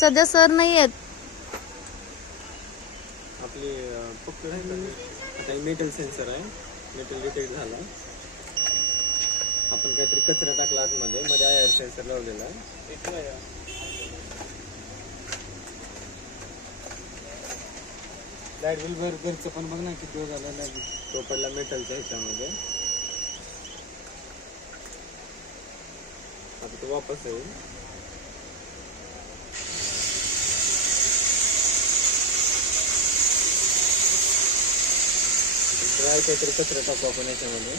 सध्या सर नाही आहेत. आपली पकड आहे का? आता मेटल सेन्सर आहे, मेटल डिटेक्ट झाला. आपण काहीतरी कचरा टाकला आतमध्ये, मध्ये आयर सेन्सर लावलेला आहे. लाईट बिल भर घरचं पण बघ ना किती वेळ झाला लाईट. तो पडला मेटलच्या ह्याच्यामध्ये. आता तो वापस येईल. ड्राय काहीतरी कचरा टाकू आपण याच्यामध्ये.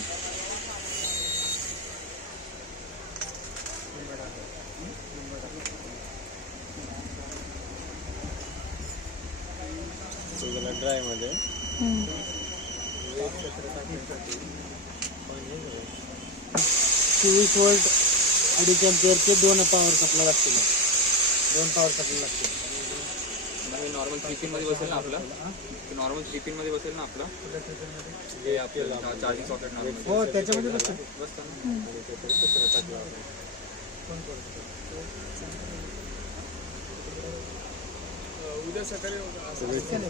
ड्राय मध्ये 24 वोल्ट 2.5 अँपिअरचे 2 पॉवर सप्लाय लागतील. 2 पॉवर सप्लाय लागतील. नॉर्मल 3 पिन मध्ये बसेल ना आपला, नॉर्मल 3 पिन मध्ये बसेल ना आपला, जे आपल्याला चार्जिंग सॉकेट नॉर्मल. हो त्याच्यामध्ये बसतं. उद्या सकाळी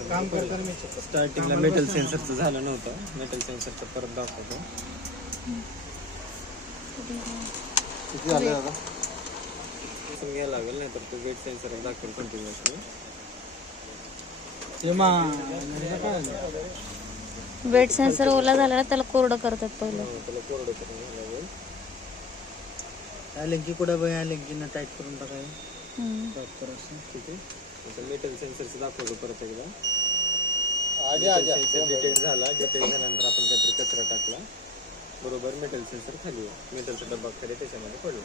काम करताना मी स्टार्टिंगला मेटल सेन्सरचं झालं नव्हतं. मेटल सेन्सरचं परत दाखवतो. किती झालं दादा? घ्यायला लागेल, नाही तर तो वेट सेन्सर दाखवेल कंटिन्युअसली. वेट सेन्सर ओला झाला ना त्याला कोरडं करतात पहिलं. त्याला कोरडं करून घ्यायला लागेल. या लिंकी कुठं बघ, या लिंकीनं टाईट करून टाकायचं. ठीक आहे. आता मेटल सेन्सरचं दाखवतो परत एकदा. सेन्सर डिटेक्ट झाला. डिटेक्ट झाल्यानंतर आपण काहीतरी कचरा टाकला, बरोबर मेटल सेन्सर खाली आहे. मेटलचा डब्बा खाली त्याच्यामध्ये पडला.